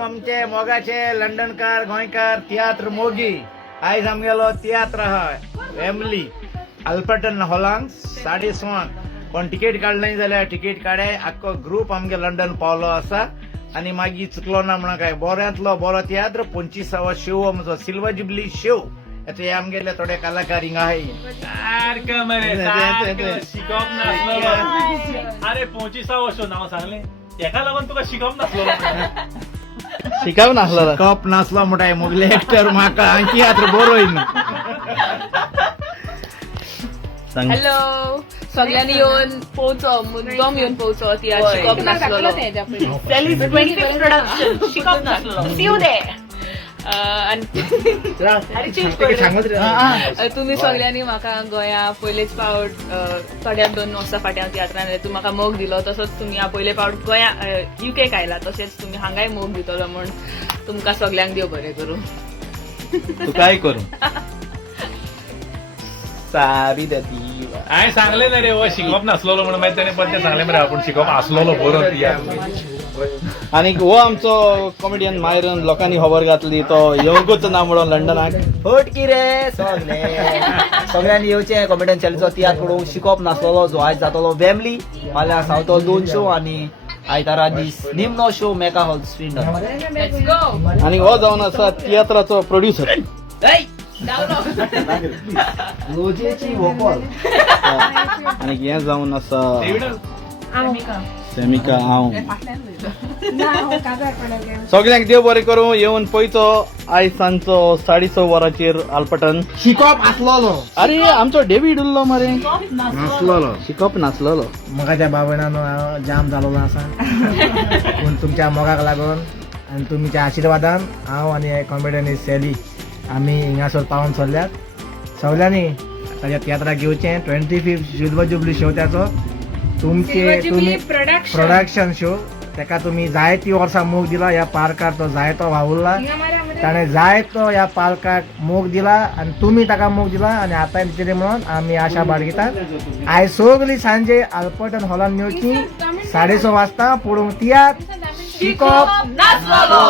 आमचे मोगाचे लंडनकार गोंयकार तियात्र मोगी आयज आमगेलो तियात्र आहा फॅमिली अल्पर्टन हॉलांक 6:30 पण तिकेट काडली जाल्यार तिकेट काडे आख्खो ग्रुप आमगे लंडन पावलो आसा आनी मागीर चुकलो ना म्हणून काय बऱ्यांतलो बरो तियात्र 25वा शो आमचो सिल्वर जुबली शो हे आमगेले थोडे कलाकार हिंगा आहाय सारखं मरे सारखं शिकप नासलो अरे 25वा वर्ष नाव सांगले एका लागून तुका शिकप नासलो शिकाव नासलो कप नासलो म्हणटाय मोगले एक्टर म्हाका हांव तियात्र बरो येना हॅलो सगळ्यांनी येऊन पोहोचो मुद्दाम येऊन पोहोचो ती आज शिकप नासलो शिकप नासलो सी यू देयर तुम्ही सगळ्यांनी म्हाका गोंया पयलेच फावट थोड्याच 2 वर्सां फाटी हांव तियात्रान तूं म्हाका मोग दिलो तसोच तुम्ही ह्या पयले फावट गोंया UK आयला तशेंच तुम्ही हांगाय मोग दितलो म्हण तुमकां सगळ्यांक देव बरें करूं तू काय करू सारी दादी हांवें सांगले ना रे हो शिकप नासलो म्हणून मागीर ताणें परते सांगले मरे आपूण शिकप आसलो बरो आणि हो आमचो कॉमेडियन मायरन लोकांनी खबर घातली तो येवंकूच ना म्हणून लंडनाक फटकी रे सगळ्यांनी येवचे कॉमेडियन चॅनलचो तियात्र पळोवंक शिकप नासलो जो आयज जातलो फॅमिली फाल्यां सावतो 2 शो आनी आयतारा दीस निमनो शो मेका हॉल स्विंडन लेट्स गो आणि हो जावन आसा तियात्राचो प्रोड्युसर रोजेची वोकल आणि हे जावन आसा सेमिका हांव सगळ्यांक देव बरें करूं येवन पयचो आयज सांजचो 6:30 वरांचेर आल्पटन शिकप आसलोलो अरे आमचो डेव्हिड उरलो मरे नासलोलो शिकप नासलोलो मोगाच्या बाबणान हांव जाम जालोलो आसा पूण तुमच्या मोगाक लागून आनी तुमच्या आशिर्वादान हांव आनी कॉमेडियन सॅली आमी हिंगासर पावून सरल्यात सगळ्यांनी ताच्या तियात्राक घेवचें 25 सिल्वर जुबली शो त्याचो तुम्ही प्रोडक्शन शो तेका तुम्ही जायती वर्सां मोग दिला ह्या पार्काक तो जायतो वावुरला ताणें जायतो ह्या पार्काक मोग दिला आनी तुमी ताका मोग दिला आनी आतां कितें म्हणून आमी आशा बाळगितात आयज सगळीं सांजे आल्पर्टन हॉलान मेळची 6:30 वाजता पळोवंक तियात्र शिकप नासलो